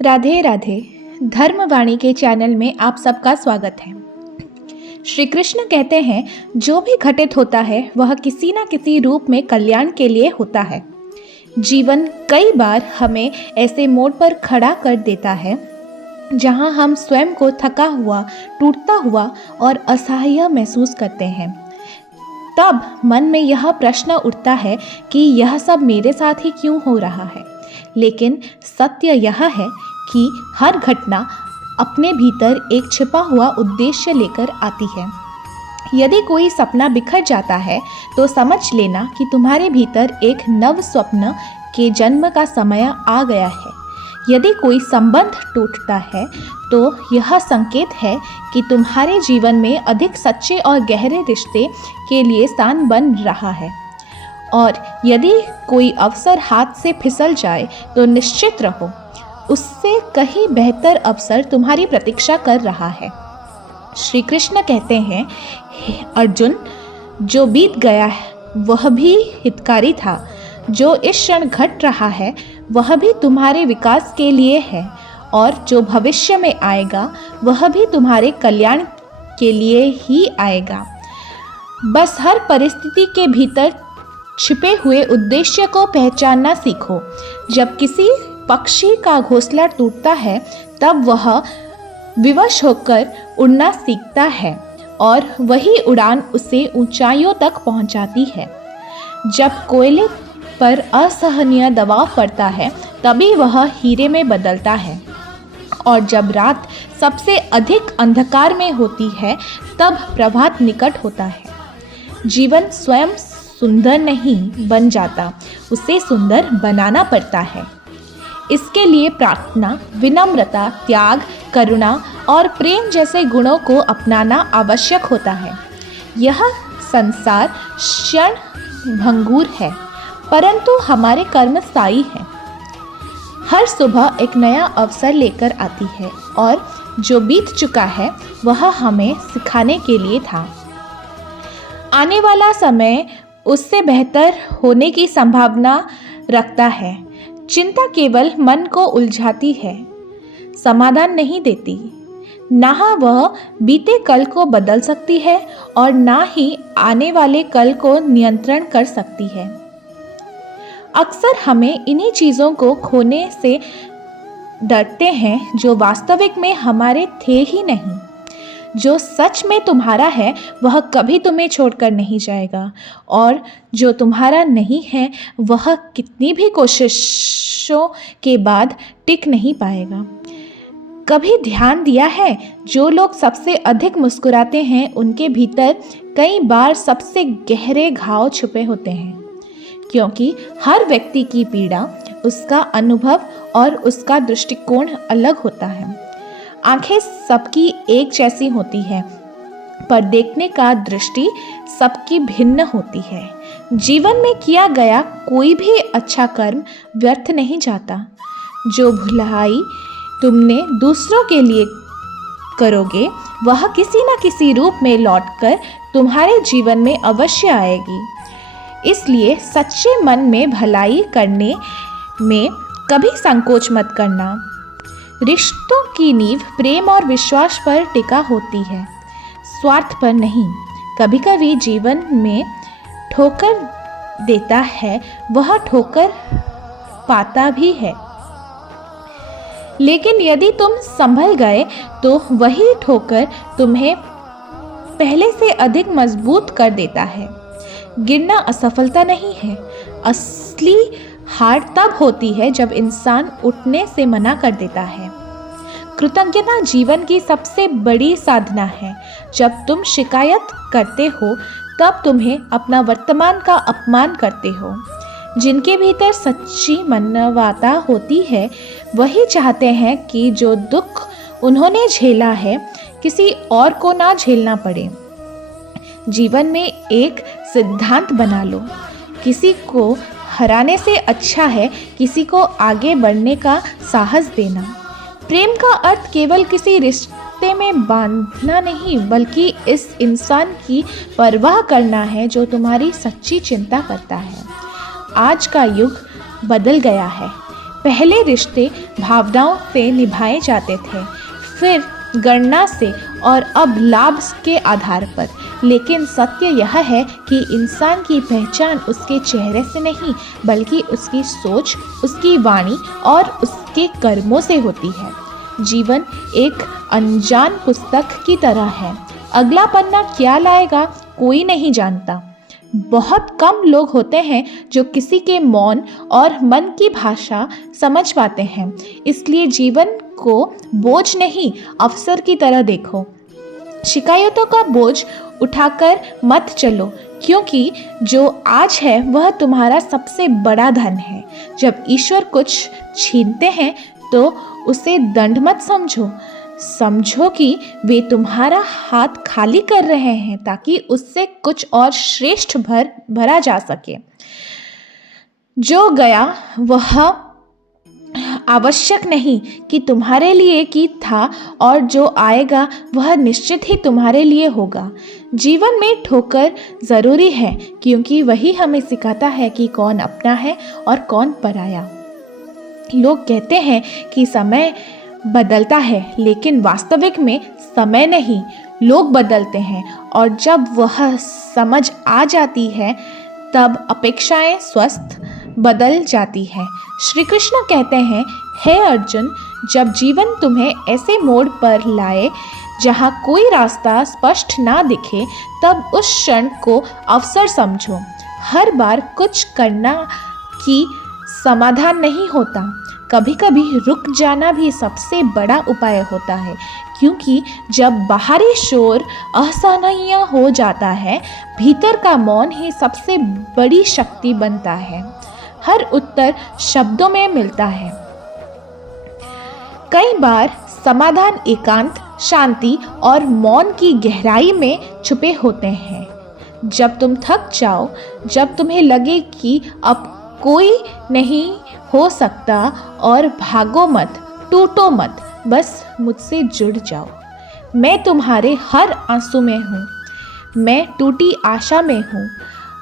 राधे राधे। धर्मवाणी के चैनल में आप सबका स्वागत है। श्री कृष्ण कहते हैं, जो भी घटित होता है वह किसी न किसी रूप में कल्याण के लिए होता है। जीवन कई बार हमें ऐसे मोड़ पर खड़ा कर देता है जहां हम स्वयं को थका हुआ, टूटता हुआ और असहाय महसूस करते हैं। तब मन में यह प्रश्न उठता है कि यह सब मेरे साथ ही क्यों हो रहा है। लेकिन सत्य यह है कि हर घटना अपने भीतर एक छिपा हुआ उद्देश्य लेकर आती है। यदि कोई सपना बिखर जाता है तो समझ लेना कि तुम्हारे भीतर एक नव स्वप्न के जन्म का समय आ गया है। यदि कोई संबंध टूटता है तो यह संकेत है कि तुम्हारे जीवन में अधिक सच्चे और गहरे रिश्ते के लिए स्थान बन रहा है। और यदि कोई अवसर हाथ से फिसल जाए तो निश्चित रहो, उससे कहीं बेहतर अवसर तुम्हारी प्रतीक्षा कर रहा है। श्री कृष्ण कहते हैं, अर्जुन, जो बीत गया है वह भी हितकारी था, जो इस क्षण घट रहा है वह भी तुम्हारे विकास के लिए है, और जो भविष्य में आएगा वह भी तुम्हारे कल्याण के लिए ही आएगा। बस हर परिस्थिति के भीतर छिपे हुए उद्देश्य को पहचानना सीखो। जब किसी पक्षी का घोंसला टूटता है तब वह विवश होकर उड़ना सीखता है और वही उड़ान उसे ऊंचाइयों तक पहुंचाती है। जब कोयले पर असहनीय दबाव पड़ता है तभी वह हीरे में बदलता है, और जब रात सबसे अधिक अंधकार में होती है तब प्रभात निकट होता है। जीवन स्वयं सुंदर नहीं बन जाता, उसे सुंदर बनाना पड़ता है। इसके लिए प्रार्थना, विनम्रता, त्याग, करुणा और प्रेम जैसे गुणों को अपनाना आवश्यक होता है। यह संसार क्षण भंगुर है, परंतु हमारे कर्म स्थायी हैं। हर सुबह एक नया अवसर लेकर आती है, और जो बीत चुका है वह हमें सिखाने के लिए था। आने वाला समय उससे बेहतर होने की संभावना रखता है। चिंता केवल मन को उलझाती है, समाधान नहीं देती। ना वह बीते कल को बदल सकती है और ना ही आने वाले कल को नियंत्रण कर सकती है। अक्सर हमें इन्हीं चीज़ों को खोने से डरते हैं जो वास्तविक में हमारे थे ही नहीं। जो सच में तुम्हारा है वह कभी तुम्हें छोड़कर नहीं जाएगा, और जो तुम्हारा नहीं है वह कितनी भी कोशिशों के बाद टिक नहीं पाएगा। कभी ध्यान दिया है, जो लोग सबसे अधिक मुस्कुराते हैं उनके भीतर कई बार सबसे गहरे घाव छुपे होते हैं, क्योंकि हर व्यक्ति की पीड़ा, उसका अनुभव और उसका दृष्टिकोण अलग होता है। आंखें सबकी एक जैसी होती है, पर देखने का दृष्टि सबकी भिन्न होती है। जीवन में किया गया कोई भी अच्छा कर्म व्यर्थ नहीं जाता। जो भलाई तुमने दूसरों के लिए करोगे वह किसी न किसी रूप में लौटकर तुम्हारे जीवन में अवश्य आएगी। इसलिए सच्चे मन में भलाई करने में कभी संकोच मत करना। रिश्तों की नींव प्रेम और विश्वास पर टिका होती है, स्वार्थ पर नहीं। कभी कभी जीवन में ठोकर देता है, वह ठोकर पाता भी है, लेकिन यदि तुम संभल गए तो वही ठोकर तुम्हें पहले से अधिक मजबूत कर देता है। गिरना असफलता नहीं है, असली हार तब होती है जब इंसान उठने से मना कर देता है। कृतज्ञता जीवन की सबसे बड़ी साधना है। जब तुम शिकायत करते हो तब तुम्हें अपना वर्तमान का अपमान करते हो। जिनके भीतर सच्ची मानवता होती है वही चाहते हैं कि जो दुख उन्होंने झेला है किसी और को ना झेलना पड़े। जीवन में एक सिद्धांत बना लो, किसी को हराने से अच्छा है किसी को आगे बढ़ने का साहस देना। प्रेम का अर्थ केवल किसी रिश्ते में बांधना नहीं, बल्कि इस इंसान की परवाह करना है जो तुम्हारी सच्ची चिंता करता है। आज का युग बदल गया है, पहले रिश्ते भावनाओं से निभाए जाते थे, फिर गणना से और अब लाभ के आधार पर। लेकिन सत्य यह है कि इंसान की पहचान उसके चेहरे से नहीं बल्कि उसकी सोच, उसकी वाणी और उसके कर्मों से होती है। जीवन एक अनजान पुस्तक की तरह है। अगला पन्ना क्या लाएगा कोई नहीं जानता। बहुत कम लोग होते हैं जो किसी के मौन और मन की भाषा समझ पाते हैं। इसलिए जीवन को बोझ नहीं, अवसर की तरह देखो। शिकायतों का बोझ उठाकर मत चलो, क्योंकि जो आज है वह तुम्हारा सबसे बड़ा धन है। जब ईश्वर कुछ छीनते हैं तो उसे दंड मत समझो कि वे तुम्हारा हाथ खाली कर रहे हैं ताकि उससे कुछ और श्रेष्ठ भरा जा सके। जो गया वह आवश्यक नहीं कि तुम्हारे लिए की था, और जो आएगा वह निश्चित ही तुम्हारे लिए होगा। जीवन में ठोकर ज़रूरी है, क्योंकि वही हमें सिखाता है कि कौन अपना है और कौन पराया। लोग कहते हैं कि समय बदलता है, लेकिन वास्तविक में समय नहीं, लोग बदलते हैं। और जब वह समझ आ जाती है तब अपेक्षाएं स्वस्थ बदल जाती है। श्री कृष्ण कहते हैं, हे अर्जुन, जब जीवन तुम्हें ऐसे मोड़ पर लाए जहाँ कोई रास्ता स्पष्ट ना दिखे, तब उस क्षण को अवसर समझो। हर बार कुछ करना की समाधान नहीं होता। कभी कभी रुक जाना भी सबसे बड़ा उपाय होता है, क्योंकि जब बाहरी शोर असहनीय हो जाता है, भीतर का मौन ही सबसे बड़ी शक्ति बनता है। हर उत्तर शब्दों में मिलता है। कई बार समाधान एकांत, शांति और मौन की गहराई में छुपे होते हैं। जब तुम थक जाओ, जब तुम्हें लगे कि अब कोई नहीं हो सकता, और भागो मत, टूटो मत, बस मुझसे जुड़ जाओ। मैं तुम्हारे हर आंसू में हूँ, मैं टूटी आशा में हूँ,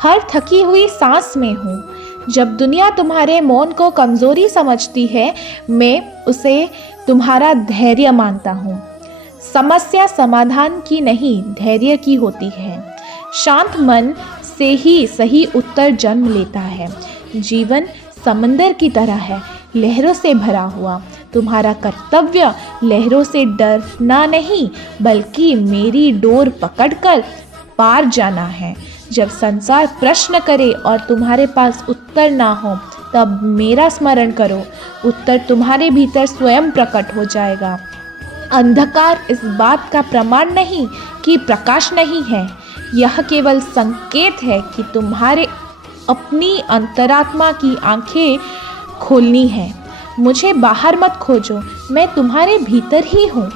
हर थकी हुई सांस में हूँ। जब दुनिया तुम्हारे मौन को कमज़ोरी समझती है, मैं उसे तुम्हारा धैर्य मानता हूँ। समस्या समाधान की नहीं, धैर्य की होती है। शांत मन से ही सही उत्तर जन्म लेता है। जीवन समंदर की तरह है, लहरों से भरा हुआ। तुम्हारा कर्तव्य लहरों से डरना नहीं, बल्कि मेरी डोर पकड़कर पार जाना है। जब संसार प्रश्न करे और तुम्हारे पास उत्तर ना हो, तब मेरा स्मरण करो, उत्तर तुम्हारे भीतर स्वयं प्रकट हो जाएगा। अंधकार इस बात का प्रमाण नहीं कि प्रकाश नहीं है, यह केवल संकेत है कि तुम्हारे अपनी अंतरात्मा की आंखें खोलनी है। मुझे बाहर मत खोजो, मैं तुम्हारे भीतर ही हूँ।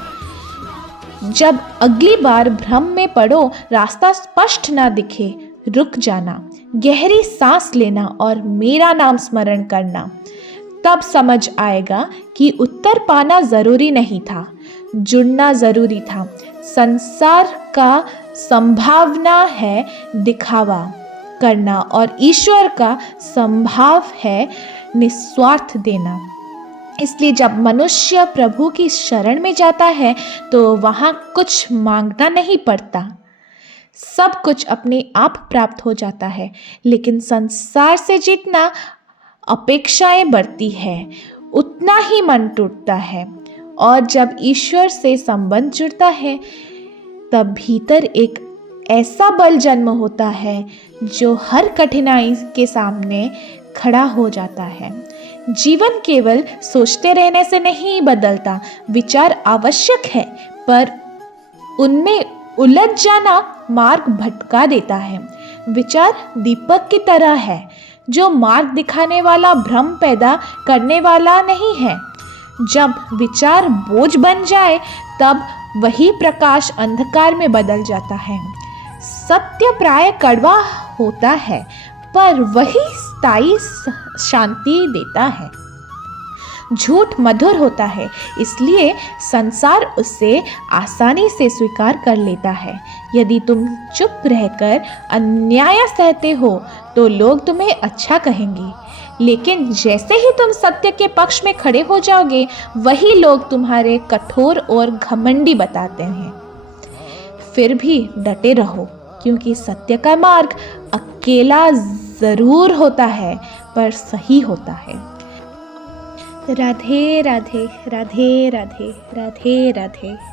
जब अगली बार भ्रम में पड़ो, रास्ता स्पष्ट ना दिखे, रुक जाना, गहरी सांस लेना और मेरा नाम स्मरण करना। तब समझ आएगा कि उत्तर पाना जरूरी नहीं था, जुड़ना जरूरी था। संसार का संभावना है दिखावा करना, और ईश्वर का संभाव है निस्वार्थ देना। इसलिए जब मनुष्य प्रभु की शरण में जाता है तो वहाँ कुछ मांगना नहीं पड़ता, सब कुछ अपने आप प्राप्त हो जाता है। लेकिन संसार से जितना अपेक्षाएं बढ़ती है, उतना ही मन टूटता है। और जब ईश्वर से संबंध जुड़ता है, तब भीतर एक ऐसा बल जन्म होता है जो हर कठिनाई के सामने खड़ा हो जाता है। जीवन केवल सोचते रहने से नहीं बदलता। विचार आवश्यक है, पर उनमें उलझ जाना मार्ग भटका देता है। विचार दीपक की तरह है, जो मार्ग दिखाने वाला, भ्रम पैदा करने वाला नहीं है। जब विचार बोझ बन जाए, तब वही प्रकाश अंधकार में बदल जाता है। सत्य प्राय कड़वा होता है, पर वही स्थायी शांति देता है। झूठ मधुर होता है, इसलिए संसार उसे आसानी से स्वीकार कर लेता है। यदि तुम चुप रहकर अन्याय सहते हो तो लोग तुम्हें अच्छा कहेंगे, लेकिन जैसे ही तुम सत्य के पक्ष में खड़े हो जाओगे, वही लोग तुम्हारे कठोर और घमंडी बताते हैं। फिर भी डटे रहो, क्योंकि सत्य का मार्ग अकेला जरूर होता है, पर सही होता है। राधे राधे, राधे राधे, राधे राधे।